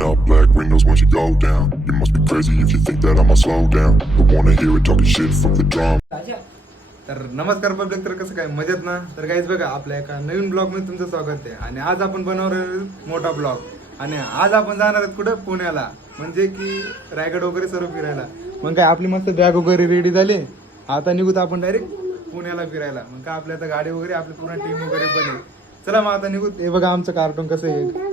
Up black windows once you go down. You must be crazy if you think that I'ma slow down. I wanna hear it talking shit from the drum. तर नमस्कार public तर कसं काय? मजेत ना? तर काहीच बघा आपल्या एका नवीन ब्लॉगमध्ये तुमचं स्वागत आहे. आणि आज आपण बनवणार आहोत मोठा ब्लॉग आणि आज आपण जाणार आहोत कुठं? पुण्याला. म्हणजे की रायगड वगैरे सर्व फिरायला. मग काय आपली मस्त बॅग वगैरे रेडी झाली. आता निघूत आपण डायरेक्ट पुण्याला फिरायला. मग काय आपल्या आता गाडी वगैरे आपली पूर्ण टीम वगैरे पण आहे. चला मग आता निघूत हे बघा आमचं कार्टून कसं आहे.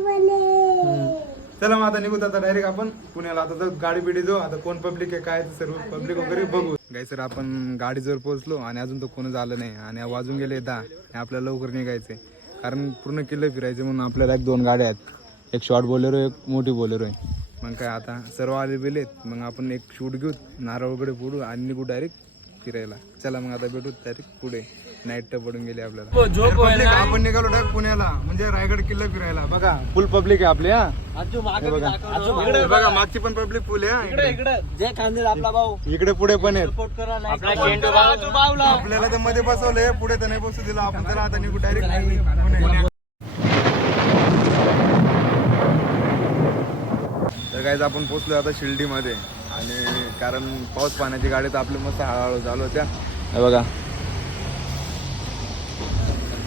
चला मग आता निघूत आता डायरेक्ट आपण पुण्याला. आता तर गाडी बिडी जाऊ आता कोण पब्लिक आहे काय सर्व पब्लिक वगैरे बघू. गाई सर आपण गाडीजवळ पोहोचलो आणि अजून तर कोणच आलं नाही. आणि वाजून गेले दहा. आणि आपल्याला लवकर निघायचे कारण पूर्ण किल्ले फिरायचे म्हणून आपल्याला एक दोन गाड्या आहेत. एक शॉर्ट बोलेरो एक मोठी बोलेरो आहे. मग काय आता सर्व आले बिलेत मग आपण एक शूट घेऊ नारळ वगैरे फोडू आणि निघू डायरेक्ट फिरायला. चला मग आता भेटू डायरेक्ट पुढे. नाईट तर पडून गेली आपल्याला. public, आपण निघालो डायरेक्ट पुण्याला. म्हणजे रायगड किल्ला फिरायला. बघा फुल पब्लिक आहे आपली हा. हे बघा. हे बघा मागची पण पब्लिक फुल आहे हा इकडे. जे खांदेल आपला भाऊ. इकडे पुढे पण like आपल्याला तर मध्ये बसवलंय पुढे तर नाही बसू दिलं. आपण तर आता निघू डायरेक्ट तर काय आपण पोचलो आता शिर्डीमध्ये. आणि कारण पाऊस पाण्याची गाडी तर आपली मस्त हळूहळू चालू होत्या. हे बघा.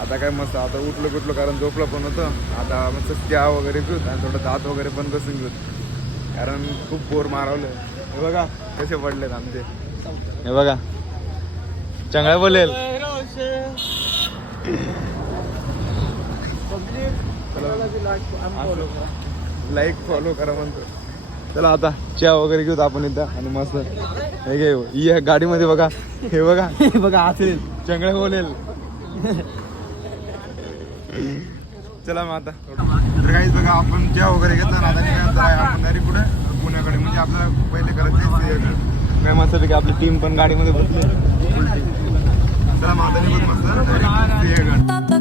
आता काय मस्त आता उठलो कुठलो कारण झोपलं पण होतं. आता मस्त चहा वगैरे घेऊत आणि थोडं दात वगैरे पण बसून घेऊत कारण खूप बोर मारवलं. हे बघा कसे पडलेत आमचे. हे बघा. चांगला बोलेल. लाईक फॉलो करा म्हणतो चला आता चहा वगैरे घेऊत आपण इथं आणि मस्त. हे घे ही गाडीमध्ये बघा. हे बघा. बघा असेल. चांगलं बोलेल. चला मग आता. तर काहीच बघा आपण चहा वगैरे घेतला ना आता आपण डायरेक्ट कुठे पुण्याकडे. म्हणजे आपल्याला पहिले करायचं काय मस्त की आपली टीम पण गाडीमध्ये बसली. चला मग आता निघून मस्त.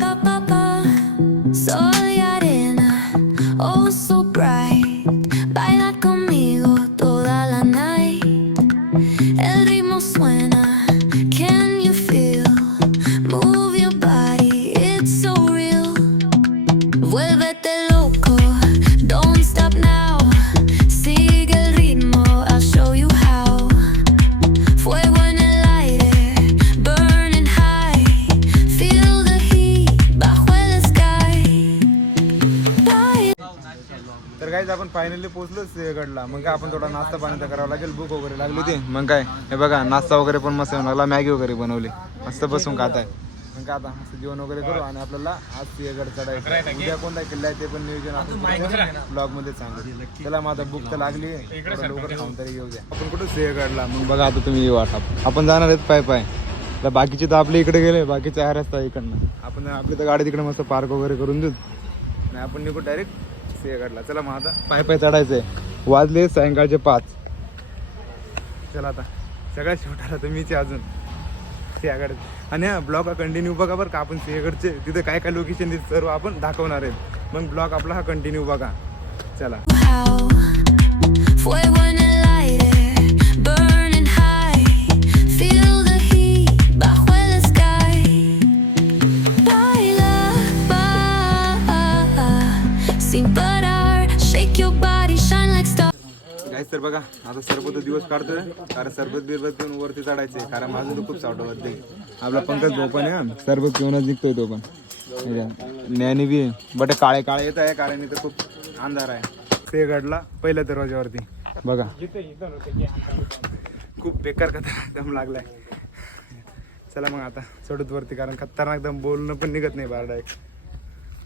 फायनली पोहोचलो सिंहगडला मग काय आपण थोडा नाश्ता पाणी करावा लागेल. बुक वगैरे लागली होती. मग काय हे बघा नाश्ता वगैरे पण मस्त लागला मॅगी वगैरे बनवली. मस्त बसून खात आहे मग काय आता मस्त जेवण वगैरे करू आणि आपल्याला आज सिंहगड चढायचं उद्या कोणता किल्ला आहे ते पण नियोजन आपण ब्लॉगमध्ये सांगू चला मग आता भूक तर लागली लवकर खाऊन तरी घेऊ द्या. आपण कुठं सिंहगडला? मग बघा आता तुम्ही वाटा आपण जाणार आहेत पाय पाय. तर बाकीचे तर आपल्या इकडे गेले बाकीचे आहे रस्ता इकडनं. आपण आपली तर गाडी तिकडे मस्त पार्क वगैरे करून देऊ. आणि आपण निघू डायरेक्ट सिंहगडला. चला मग आता पाय पाय चढायचंय. वाजले सायंकाळचे पाच. चला आता. सगळ्यात शेवटाला आहे अजून. सिंहगड आणि हा ब्लॉग हा कंटिन्यू बघा बरं का आपण सिंहगडचे तिथे काय काय लोकेशन तिथे सर्व आपण दाखवणार आहेत. मग ब्लॉग आपला हा कंटिन्यू बघा. चला. काय तर बघा आता सरबत दिवस काढतोय. कारण सरबत बिरबत घेऊन वरती चढायचंय. कारण माझं तर खूप सावट वाटते आपला पंकज भाऊ पण आहे सरबत घेऊनच निघतोय तो पण. ज्ञानी बी बट काळे काळे येत आहे कारण इथं खूप अंधार आहे. ते घडला पहिल्या दरवाज्यावरती. बघा. खूप बेकार खतरनाक दम लागलाय. चला मग आता चढत वरती कारण खतरनाक दम बोलणं पण निघत नाही बाहेर डायरेक्ट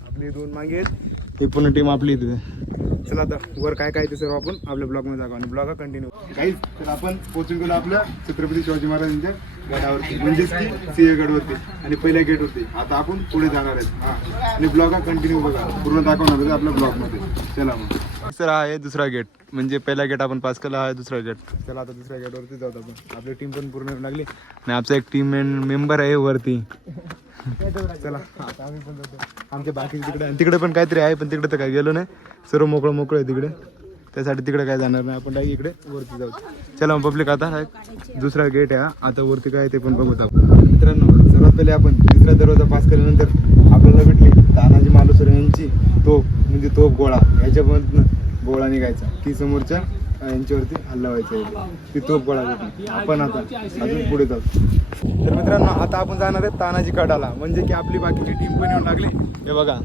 आपली दोन मागे आहेत. ही पूर्ण टीम आपली इथे. चला आता वर काय काय ते सर्व आपण आपल्या ब्लॉगमध्ये आणि ब्लॉग कंटिन्यू काही तर आपण पोहोचून गेलो आपल्या छत्रपती शिवाजी महाराजांच्या गडावरती म्हणजेच की सिंहगडवरती आणि पहिल्या गेट आता आपण पुढे जाणार आहेत. हा. आणि ब्लॉग कंटिन्यू बघा. पूर्ण दाखवणार आपल्या ब्लॉगमध्ये. चला मग. तिसरा आहे दुसरा गेट म्हणजे पहिला गेट आपण पास केला आहे दुसरा गेट चला आता दुसऱ्या गेटवरती जाऊ आपण. आपली टीम पण पूर्ण लागली. आणि आमचा एक टीम मेंबर आहे वरती. चला आता आम्ही पण जातो. आमच्या बाकी तिकडे आणि तिकडे पण काहीतरी आहे पण तिकडे तर काय गेलो नाही. सर्व मोकळं मोकळं आहे तिकडे. त्यासाठी तिकडे काय जाणार नाही. आपण डायरेक्ट इकडे वरती जाऊ. चला मग पब्लिक आता दुसरा गेट आहे. आता वरती काय ते पण बघू आपण. मित्रांनो सर्वात पहिले आपण तिसरा दरवाजा पास केल्यानंतर आपल्याला भेटली तानाजी मालुसरे यांची तोप म्हणजे तोप गोळा. याच्यामधनं गोळा निघायचा. की समोरच्या यांच्यावरती हल्ला व्हायचा. ती तोप गोळा आपण आता अजून पुढे जाऊ. तर मित्रांनो आता आपण जाणार आहे तानाजी कडाला म्हणजे की आपली बाकीची टीम पण येऊन लागली. हे बघा.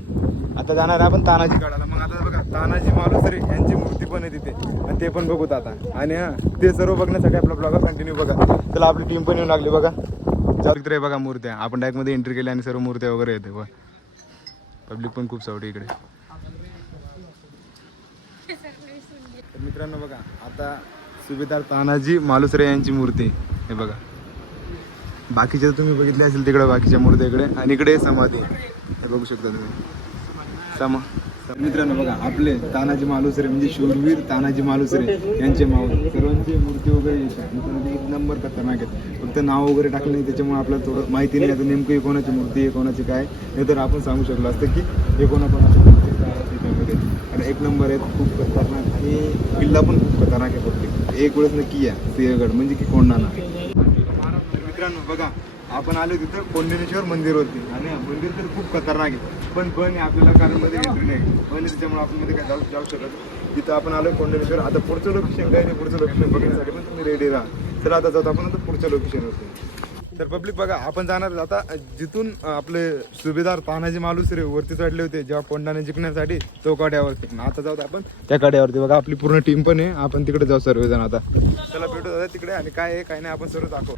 आता जाणार आहे आपण तानाजी कडाला मग आता बघा तानाजी मालुसरे यांची मूर्ती पण आहे तिथे. आणि ते पण बघूत आता. आणि हा ते सर्व बघण्यासाठी आपला ब्लॉगर कंटिन्यू बघा. चला आपली टीम पण येऊन लागली बघा. जाऊ बघा मूर्त्या. आपण डायरेक्टमध्ये एंट्री केली आणि सर्व मूर्त्या वगैरे येते. बघा पब्लिक पण खूप सावटी इकडे. तर मित्रांनो बघा आता सुभेदार तानाजी मालुसरे यांची मूर्ती. हे बघा. बाकीच्या तुम्ही बघितले असेल तिकडे बाकीच्या मूर्त्या इकडे. आणि इकडे समाधी. हे बघू शकता तुम्ही. समा मित्रांनो बघा आपले तानाजी मालुसरे म्हणजे शूरवीर तानाजी मालुसरे यांचे मावळ. सर्वांची मूर्ती वगैरे येतात. मित्रांनो, एक नंबर खतरनाक आहेत. फक्त नाव वगैरे टाकलं नाही त्याच्यामुळे आपल्याला थोडं माहिती नाही. आता नेमकं कोणाची मूर्ती आहे कोणाची काय नाही तर आपण सांगू शकलो असतं की एकोणापणाची मूर्ती काय आहे त्याच्यामध्ये आणि एक नंबर आहेत खूप खतरनाक. आणि किल्ला पण खूप खतरनाक आहे पब्लिक एक वेळेस नक्की या सिंहगड म्हणजे की कोंडाणा मित्रांनो बघा आपण आलो तिथं कोंडेश्वर मंदिर होती आणि मंदिर तर खूप खतरनाक आहे. पण पण आहे आपल्याला कारण मध्ये एंट्री नाही. पण आहे, त्याच्यामुळे आपण मध्ये काय जाऊ जाऊ शकत तिथं आपण आलो कोंडेश्वर आता पुढचं लोकेशन काय नाही पुढचं लोकेशन बघण्यासाठी पण तुम्ही रेडी राहा. तर आता जाऊ आपण पुढच्या लोकेशन तर पब्लिक बघा आपण जाणार आता जिथून आपले सुभेदार तानाजी मालुसरे वरती चढले होते जेव्हा कोंडाने जिंकण्यासाठी तो कड्यावरती आता जाऊ आपण त्या कड्यावरती बघा आपली पूर्ण टीम पण आहे. आपण तिकडे जाऊ सर्वजण आता. चला भेटू दादा तिकडे. आणि काय आहे काय नाही आपण सर्व दाखवू.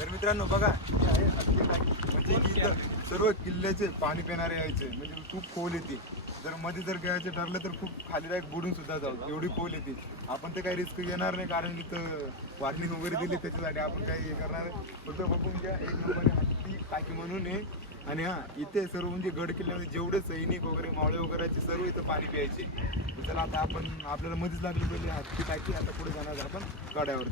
तर मित्रांनो बघा. म्हणजे सर्व किल्ल्याचे पाणी पिणारे यायचे. म्हणजे खूप खोल येते जर मध्ये जर घ्यायचं ठरलं तर खूप खाली डायरेक्ट बुडून सुद्धा जाऊ. एवढी खोल येते आपण तर काही रिस्क घेणार नाही कारण इथं वाटणी वगैरे दिली त्याच्यासाठी आपण काही हे करणार फक्त बघून घ्या. एक नंबर हत्ती टाकी म्हणून आहे. आणि हा इथे सर्व म्हणजे गड किल्ल्यामध्ये जेवढे सैनिक वगैरे मावळे वगैरे सर्व इथं पाणी प्यायचे. चला आता आपण आपल्याला मध्येच लागली पहिले हत्ती टाकी आता पुढे जाणार आपण गाड्यावर.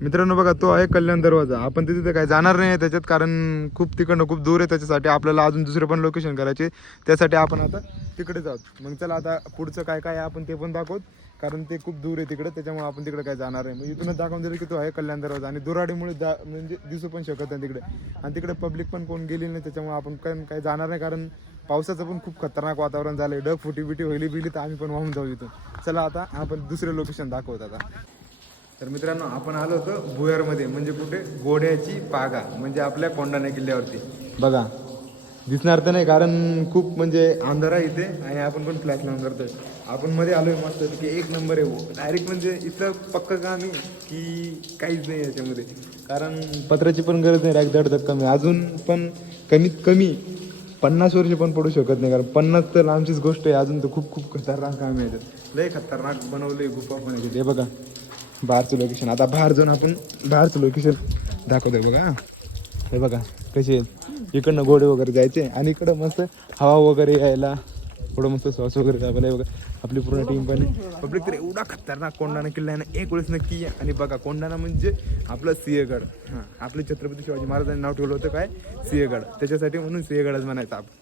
मित्रांनो बघा तो आहे कल्याण दरवाजा. आपण तिथे तर काय जाणार नाही त्याच्यात कारण खूप तिकडनं खूप दूर आहे. त्याच्यासाठी आपल्याला अजून दुसरे पण लोकेशन करायचे. त्यासाठी आपण आता तिकडे जाऊ. मग चला आता पुढचं काय काय आहे आपण ते पण दाखवत. कारण ते खूप दूर आहे तिकडे त्याच्यामुळे आपण तिकडे काय जाणार आहे मग इथूनच दाखवून दिलं की तो आहे कल्याण दरवाजा. आणि दुराडीमुळे जा म्हणजे दिसू पण शकत नाही तिकडे. आणि तिकडे पब्लिक पण कोण गेली नाही त्याच्यामुळे आपण काय काय जाणार नाही कारण पावसाचं पण खूप खतरनाक वातावरण झालंय. डग फुटी बिटी होईली बिली तर आम्ही पण वाहून जाऊ इथून. चला आता आपण दुसरे लोकेशन दाखवत आता. तर मित्रांनो आपण आलो होतो भुयारमध्ये. म्हणजे कुठे? गोड्याची पागा. म्हणजे आपल्या कोंडाणा किल्ल्यावरती. बघा. दिसणार तर नाही कारण खूप म्हणजे अंधारा इथे आणि आपण पण फ्लॅश लावून करतोय आपण मध्ये आलोय मस्त की एक नंबर आहे डायरेक्ट म्हणजे इथलं पक्क काम आहे की काहीच नाही याच्यामध्ये. कारण पत्राची पण गरज नाही डायरेक्ट दड कमी. अजून पण कमीत कमी पन्नास वर्ष पण पडू शकत नाही कारण पन्नास तर लांबचीच गोष्ट आहे. अजून तर खूप खूप खतरनाक काम आहे लय खतरनाक बनवलंय गुफा पण हे बघा बाहेरचं लोकेशन आता बाहेर जाऊन आपण बाहेरचं लोकेशन दाखवतोय बघा हे बघा. कसे इकडनं गोडे वगैरे जायचे आणि इकडं मस्त हवा वगैरे यायला थोडं मस्त श्वास वगैरे दाबायला वगैरे आपली पूर्ण टीम पण पब्लिक तर एवढा खतरनाक कोंडाणा किल्ला आहे ना एक वेळेस नक्की आहे आणि बघा कोंडाणा म्हणजे आपलं सिंहगड. हां आपले छत्रपती शिवाजी महाराजांनी नाव ठेवलं होतं काय? सिंहगड. त्याच्यासाठी म्हणून सिंहगडच म्हणायचं आपण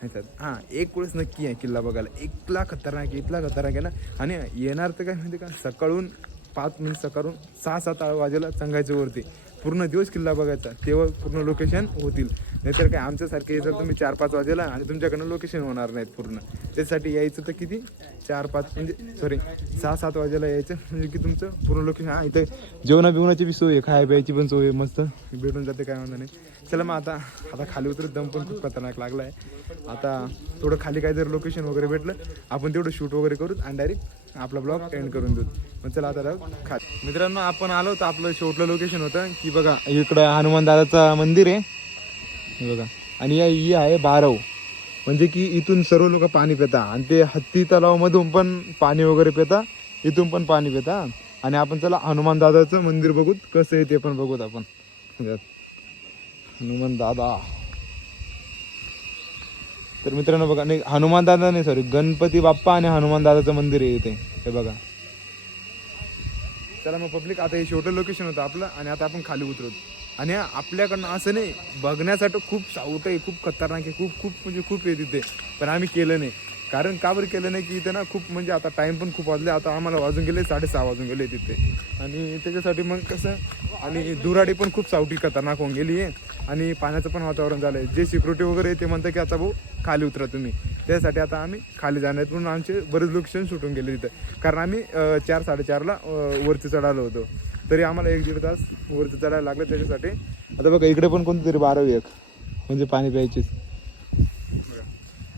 ह्याच्यात हां एक वेळेस नक्की आहे किल्ला बघायला. इतला खतरनाक आहे इतला खतरनाक आहे ना. आणि येणार तर काय माहिती का? सकाळून पाच मिनिट सकाळून सहा सात वाजेला चंगायचं वरती. पूर्ण दिवस किल्ला बघायचा तेव्हा पूर्ण लोकेशन होतील. नाहीतर काय आमच्यासारखे जर तुम्ही चार पाच वाजेला आणि तुमच्याकडनं लोकेशन होणार नाहीत पूर्ण. त्यासाठी यायचं तर किती? चार पाच म्हणजे सॉरी सहा सात वाजेला यायचं म्हणजे की तुमचं पूर्ण लोकेशन हा इथं जेवणा बिवणाची बी सोय खाय प्यायची पण सोय मस्त. भेटून जाते काय म्हणता नाही. चला मग आता आता खाली उतरत दम पण खूप खतरनाक लागला आहे आता थोडं खाली काय जर लोकेशन वगैरे भेटलं आपण तेवढं शूट वगैरे करू आणि डायरेक्ट आपला ब्लॉग एंड करून देऊ. मग चला आता खा. मित्रांनो आपण आलो तर आपलं शेवटलं लोकेशन होतं. की बघा इकडं हनुमान दादाचं मंदिर आहे. बघा. आणि या ही आहे बारव. म्हणजे की इथून सर्व लोक पाणी पिता आणि ते हत्ती तलावामधून पण पाणी वगैरे पिता इथून पण पाणी पिता आणि आपण चला हनुमान दादाचं मंदिर बघूत. कसं आहे ते पण बघूत आपण. हनुमान दादा. तर मित्रांनो बघा नाही हनुमान दादा नाही सॉरी गणपती बाप्पा आणि हनुमान दादाचं मंदिर आहे इथे. हे बघा. चला मग पब्लिक आता हे शेवटं लोकेशन होतं आपलं आणि आता आपण खाली उतरू आणि आपल्याकडनं असं नाही बघण्यासाठी खूप साऊट आहे खूप खतरनाक आहे खूप खूप म्हणजे खूप आहे तिथे. पण आम्ही केलं नाही. कारण का बरं केलं नाही की इथे ना खूप म्हणजे आता टाईम पण खूप वाजले आता आम्हाला वाजून गेले साडेसहा वाजून गेले तिथे. आणि त्याच्यासाठी मग कसं आणि दुराडी पण खूप सावटी खतरनाक होऊन गेली आहे. आणि पाण्याचं पण वातावरण झालं आहे जे सिक्युरिटी वगैरे ते म्हणतं की आता भाऊ खाली उतरा तुम्ही. त्यासाठी आता आम्ही खाली जाणार म्हणून आमचे बरेच लोकेशन सुटून गेले तिथं. कारण आम्ही चार साडेचारला वरती चढालो होतो. तरी आम्हाला एक दीड तास वरती चढायला लागलं त्याच्यासाठी. आता बघा इकडे पण कोणतरी बारावी एक म्हणजे पाणी प्यायचीच.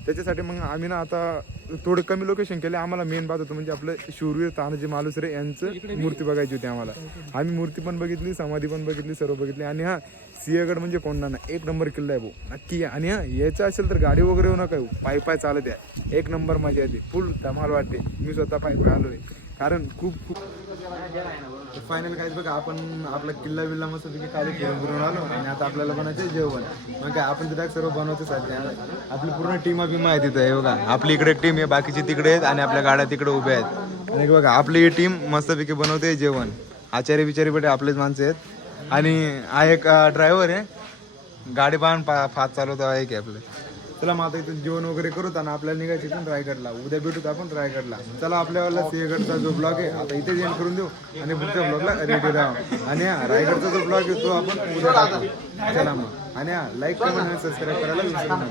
त्याच्यासाठी मग आम्ही ना आता थोडे कमी लोकेशन केले. आम्हाला मेन बात होतं म्हणजे आपलं शूरवीर तानाजी मालुसरे यांचं मूर्ती बघायची होती आम्हाला. आम्ही मूर्ती पण बघितली समाधी पण बघितली सर्व बघितली. आणि हा सिंहगड म्हणजे कोणता ना एक नंबर किल्ला आहे भाऊ. नक्की. आणि हा यायचं असेल तर गाडी वगैरे येऊ नका पाय पाय चालत या. एक नंबर मजा येते. फुल धमाल वाटते. मी स्वतः पाय पाय आलोय कारण खूप खूप फायनल काहीच बघा आपण आपला किल्ला बिल्ला मस्त पैकी खाली खेळून फिरून आलो आणि आता आपल्याला बनायचं जेवण. मग काय आपण तिथे सर्व बनवतो सध्या आपली पूर्ण टीम बिमा आहे तिथं हे बघा. आपली इकडे टीम आहे बाकीची तिकडे आहेत आणि आपल्या गाड्या तिकडे उभ्या आहेत. आणि बघा आपली ही टीम मस्तपैकी बनवते जेवण. आचारी बिचारी बेटे आपलेच माणसं आहेत. आणि हा एक ड्रायव्हर आहे. गाडी पाहून पा फात चालवतो आहे की आपलं. चला मग आता इथून जेवण वगैरे करूत आणि आपल्याला निघायचं इथून रायगडला. उद्या भेटूत आपण रायगडला. चला आपल्याला सिंहगडचा जो ब्लॉग आहे आता इथे जेवण करून देऊ आणि पुढच्या ब्लॉगला रेडी राहा. आणि रायगडचा जो ब्लॉग आहे तो आपण उद्या टाकू. चला मग. आणि लाईक कमेंट आणि सबस्क्राईब करायला विसरू नका.